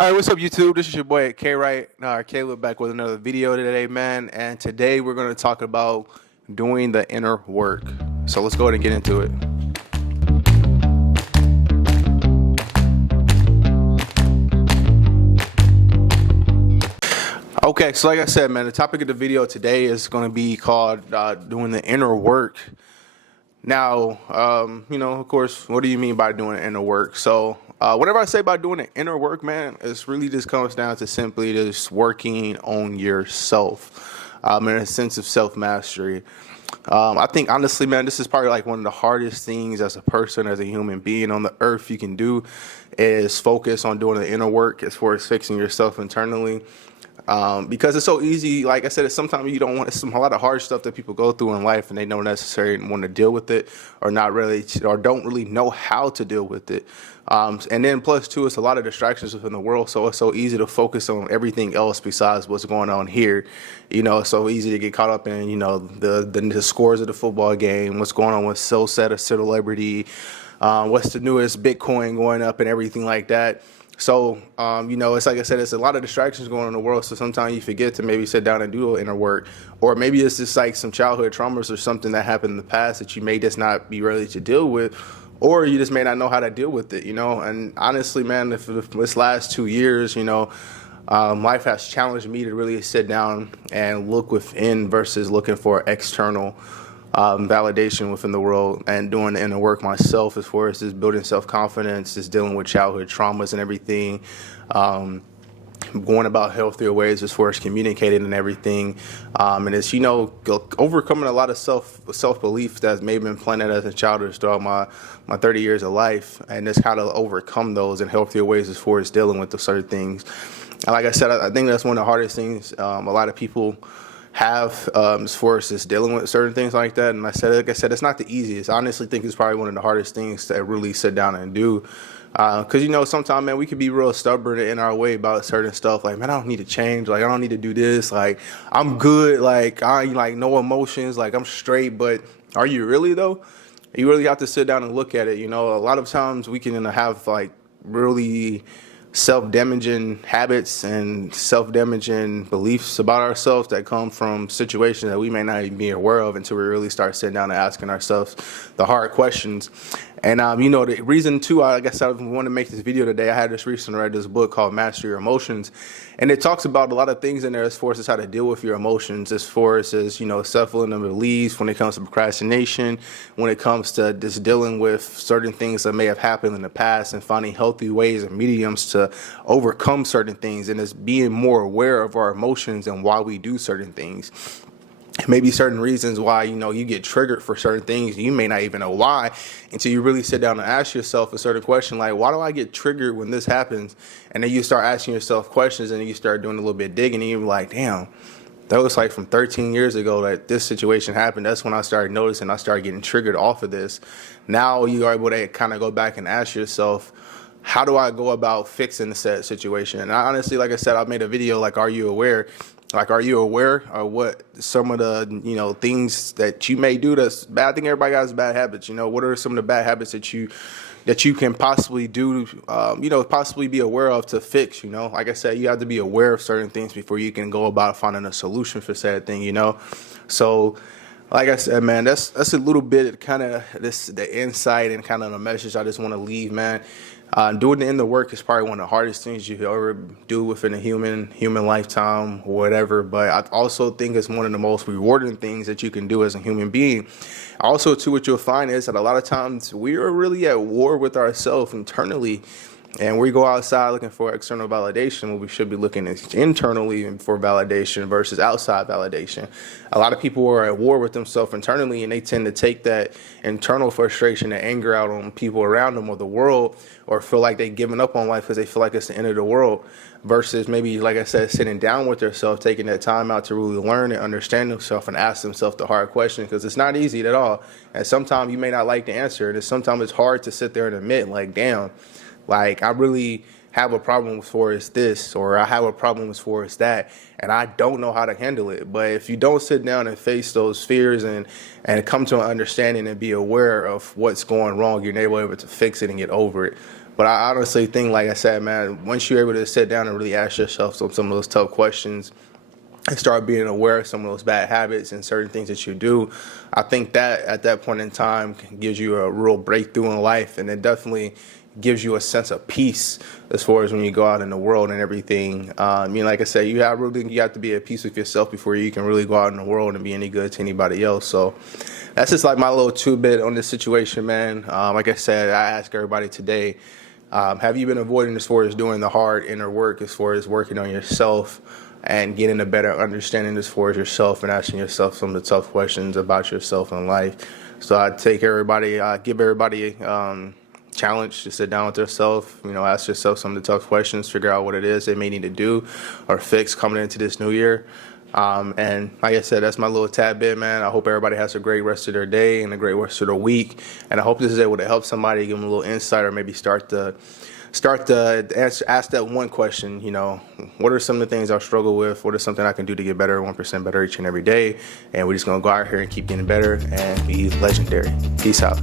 All right, what's up, YouTube? This is your boy K Wright, Caleb, back with another video today, man. And today we're going to talk about doing the inner work. So let's go ahead and get into it. Okay, so like I said, man, the topic of the video today is going to be called doing the inner work. Now, of course, what do you mean by doing inner work? So whenever I say about doing the inner work, man, it's really just comes down to simply just working on yourself in a sense of self-mastery. I think, honestly, man, this is probably like one of the hardest things as a person, as a human being on the earth you can do is focus on doing the inner work as far as fixing yourself internally. Because it's so easy. Like I said, it's sometimes you don't want a lot of hard stuff that people go through in life and they don't necessarily want to deal with it or not really, or don't really know how to deal with it. And then plus two, it's a lot of distractions within the world. So it's so easy to focus on everything else besides what's going on here. It's so easy to get caught up in, the scores of the football game, what's going on with a celebrity, what's the newest Bitcoin going up and everything like that. So, it's like I said, it's a lot of distractions going on in the world. So sometimes you forget to maybe sit down and do inner work, or maybe it's just like some childhood traumas or something that happened in the past that you may just not be ready to deal with, or you just may not know how to deal with it, And honestly, man, if this last 2 years, life has challenged me to really sit down and look within versus looking for external validation within the world, and doing the inner work myself as far as just building self-confidence, just dealing with childhood traumas and everything, going about healthier ways as far as communicating and everything, and it's overcoming a lot of self-belief that's maybe been planted as a child throughout my 30 years of life, and just how to overcome those in healthier ways as far as dealing with the certain things. And like I said, I think that's one of the hardest things a lot of people have as far as just dealing with certain things like that. And like I said, it's not the easiest. I honestly think it's probably one of the hardest things to really sit down and do. Because, sometimes, man, we can be real stubborn in our way about certain stuff. Like, man, I don't need to change. Like, I don't need to do this. Like, I'm good. Like, I ain't no emotions. Like, I'm straight. But are you really, though? You really have to sit down and look at it. A lot of times we can have, like, really self-damaging habits and self-damaging beliefs about ourselves that come from situations that we may not even be aware of until we really start sitting down and asking ourselves the hard questions. And the reason too, I guess I want to make this video today, I had just recently read this book called Master Your Emotions, and it talks about a lot of things in there as far as how to deal with your emotions, as far as self-limiting beliefs, when it comes to procrastination, when it comes to just dealing with certain things that may have happened in the past, and finding healthy ways and mediums to overcome certain things, and just being more aware of our emotions and why we do certain things. Maybe certain reasons why, you get triggered for certain things. You may not even know why until you really sit down and ask yourself a certain question, like, why do I get triggered when this happens? And then you start asking yourself questions, and then you start doing a little bit of digging, and you're like, damn, that was like from 13 years ago that this situation happened. That's when I started noticing, I started getting triggered off of this. Now you are able to kind of go back and ask yourself, how do I go about fixing the said situation? And I honestly, like I said, I made a video like, are you aware? Like, are you aware of what some of the, things that you may do that's bad? I think everybody has bad habits. What are some of the bad habits that you can possibly do, possibly be aware of to fix? Like I said, you have to be aware of certain things before you can go about finding a solution for said thing, So, like I said, man, that's a little bit kind of the insight and kind of the message I just want to leave, man. Doing the inner work is probably one of the hardest things you could ever do within a human lifetime, or whatever. But I also think it's one of the most rewarding things that you can do as a human being. Also, too, what you'll find is that a lot of times we are really at war with ourselves internally. And we go outside looking for external validation when we should be looking internally for validation versus outside validation. A lot of people are at war with themselves internally, and they tend to take that internal frustration and anger out on people around them or the world, or feel like they've given up on life because they feel like it's the end of the world, versus maybe, like I said, sitting down with themselves, taking that time out to really learn and understand themselves and ask themselves the hard question, because it's not easy at all. And sometimes you may not like the answer, and sometimes it's hard to sit there and admit, like, damn, like, I really have a problem as far as this, or I have a problem as far as that, and I don't know how to handle it. But if you don't sit down and face those fears and come to an understanding and be aware of what's going wrong, you're never able to fix it and get over it. But I honestly think, like I said, man, once you're able to sit down and really ask yourself some of those tough questions and start being aware of some of those bad habits and certain things that you do, I think that at that point in time gives you a real breakthrough in life, and it definitely gives you a sense of peace as far as when you go out in the world and everything. I mean, like I said, you have to be at peace with yourself before you can really go out in the world and be any good to anybody else. So that's just like my little two-bit on this situation, man. Like I said, I ask everybody today, have you been avoiding as far as doing the hard inner work, as far as working on yourself and getting a better understanding as far as yourself and asking yourself some of the tough questions about yourself and life? So I give everybody challenge to sit down with themselves, ask yourself some of the tough questions, figure out what it is they may need to do or fix coming into this new year. And like I said, that's my little tad bit, man. I hope everybody has a great rest of their day and a great rest of their week. And I hope this is able to help somebody, give them a little insight, or maybe start to ask that one question, what are some of the things I struggle with? What is something I can do to get better, 1% better each and every day? And we're just going to go out here and keep getting better and be legendary. Peace out.